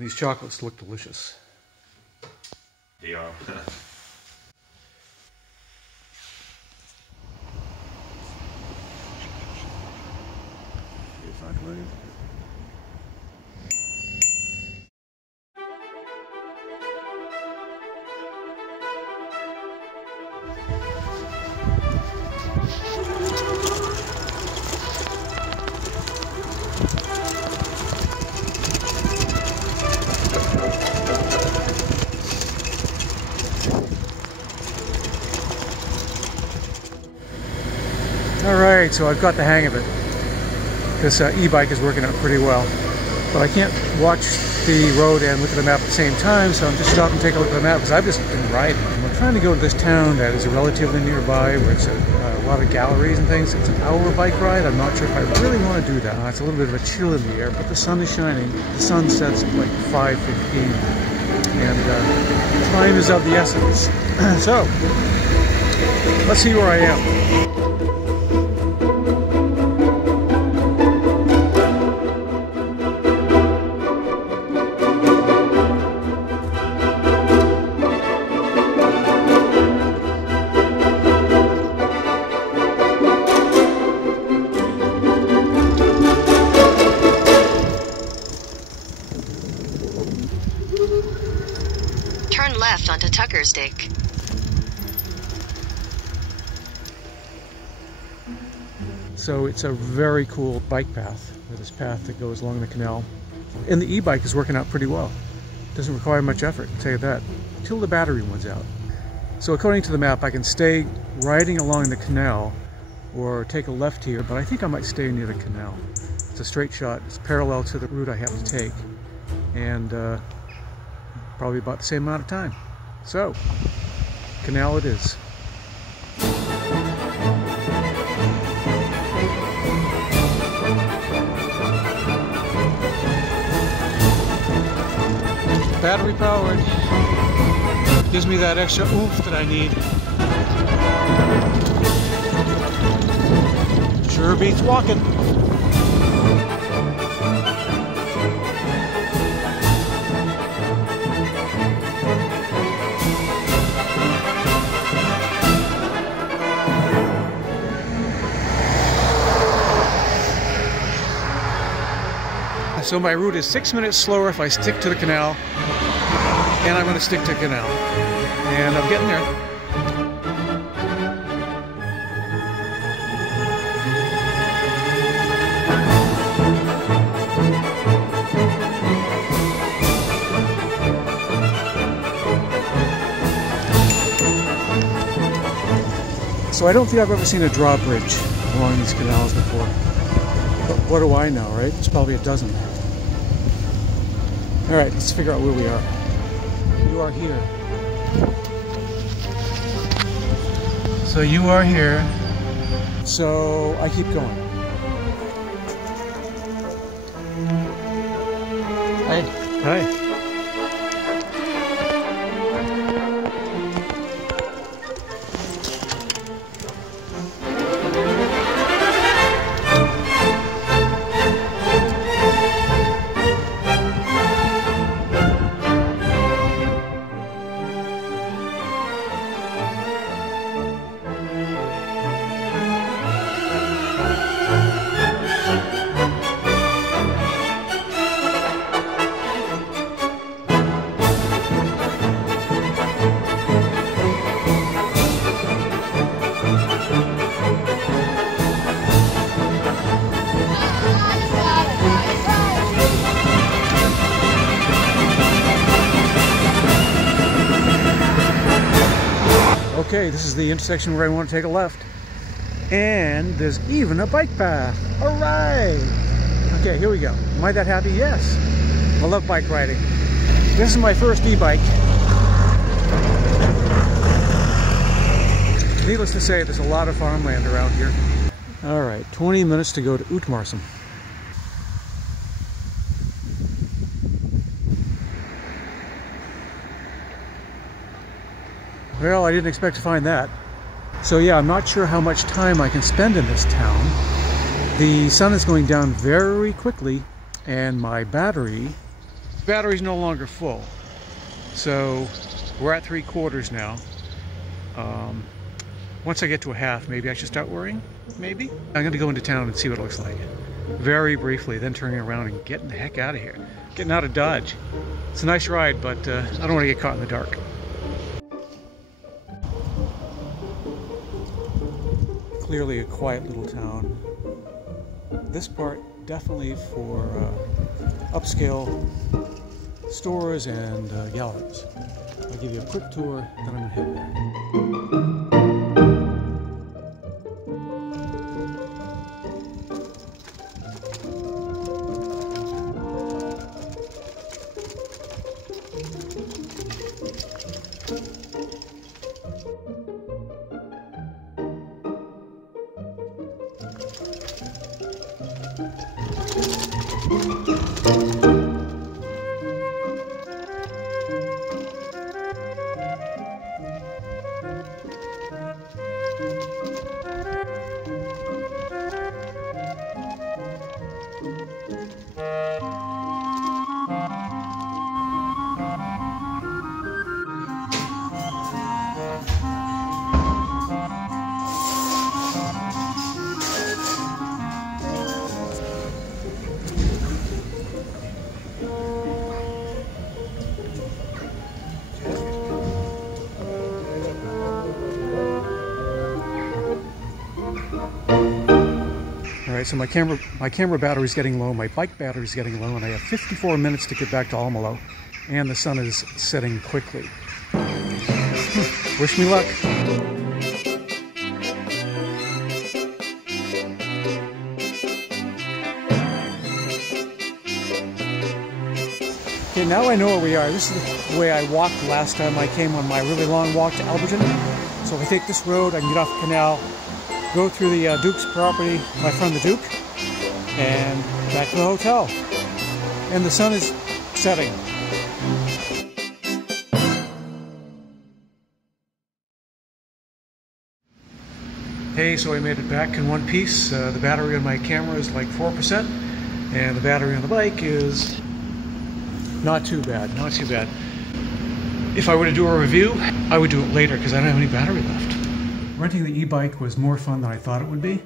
And these chocolates look delicious. They are. Alright, so I've got the hang of it. This e-bike is working out pretty well. But I can't watch the road and look at the map at the same time, so I'm just stopping to take a look at the map because I've just been riding. I'm trying to go to this town that is relatively nearby where it's a lot of galleries and things. It's an hour bike ride. I'm not sure if I really want to do that. It's a little bit of a chill in the air, but the sun is shining. The sun sets at like 5:15 and time is of the essence. So, let's see where I am. Turn left onto Tuckersdick. So it's a very cool bike path, or this path that goes along the canal. And the e-bike is working out pretty well. Doesn't require much effort, I'll tell you that, until the battery runs out. So according to the map, I can stay riding along the canal or take a left here, but I think I might stay near the canal. It's a straight shot, it's parallel to the route I have to take, and probably about the same amount of time. So, canal it is. Battery powered. Gives me that extra oomph that I need. Sure beats walking. So my route is 6 minutes slower if I stick to the canal, and I'm going to stick to canal. And I'm getting there. So I don't think I've ever seen a drawbridge along these canals before. But what do I know, right? It's probably a dozen. All right, let's figure out where we are. You are here. So you are here. So I keep going. Hi. Hi. Okay, this is the intersection where I want to take a left. And there's even a bike path. All right. Okay, here we go. Am I that happy? Yes. I love bike riding. This is my first e-bike. Needless to say, there's a lot of farmland around here. All right, 20 minutes to go to Ootmarsum. Well, I didn't expect to find that. So yeah, I'm not sure how much time I can spend in this town. The sun is going down very quickly, and my battery battery's no longer full. So we're at 3/4 now. Once I get to a half, maybe I should start worrying. Maybe. I'm going to go into town and see what it looks like. Very briefly, then turning around and getting the heck out of here. Getting out of Dodge. It's a nice ride, but I don't want to get caught in the dark. Clearly a quiet little town. This part definitely for upscale stores and galleries. I'll give you a quick tour, then I'm going to head back. Alright, so my camera battery's getting low, my bike battery's getting low, and I have 54 minutes to get back to Almelo, and the sun is setting quickly. Wish me luck. Okay, now I know where we are. This is the way I walked last time I came on my really long walk to Alberton. So if I take this road, I can get off the canal, go through the Duke's property, my friend the Duke, and back to the hotel. And the sun is setting. Hey, so I made it back in one piece. The battery on my camera is like 4%, and the battery on the bike is not too bad, not too bad. If I were to do a review, I would do it later because I don't have any battery left. Renting the e-bike was more fun than I thought it would be.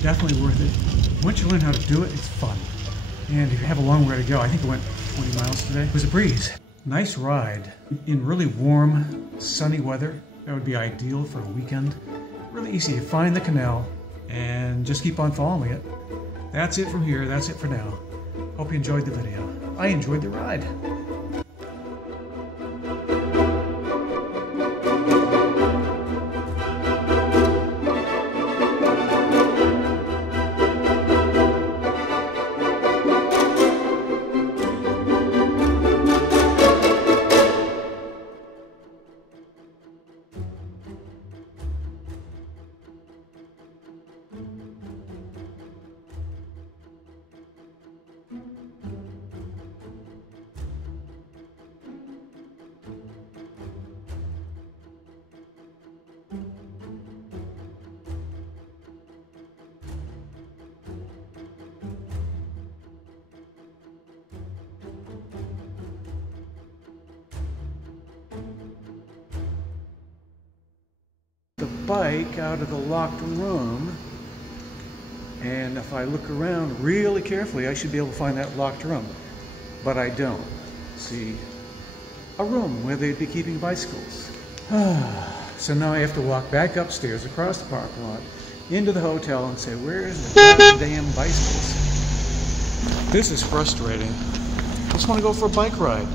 Definitely worth it. Once you learn how to do it, it's fun. And if you have a long way to go, I think I went 20 miles today. It was a breeze. Nice ride. In really warm, sunny weather, that would be ideal for a weekend. Really easy to find the canal and just keep on following it. That's it from here. That's it for now. Hope you enjoyed the video. I enjoyed the ride. The bike out of the locked room, and if I look around really carefully I should be able to find that locked room, but I don't see a room where they'd be keeping bicycles. So now I have to walk back upstairs across the parking lot into the hotel and say, where's the goddamn bicycles? This is frustrating. I just want to go for a bike ride.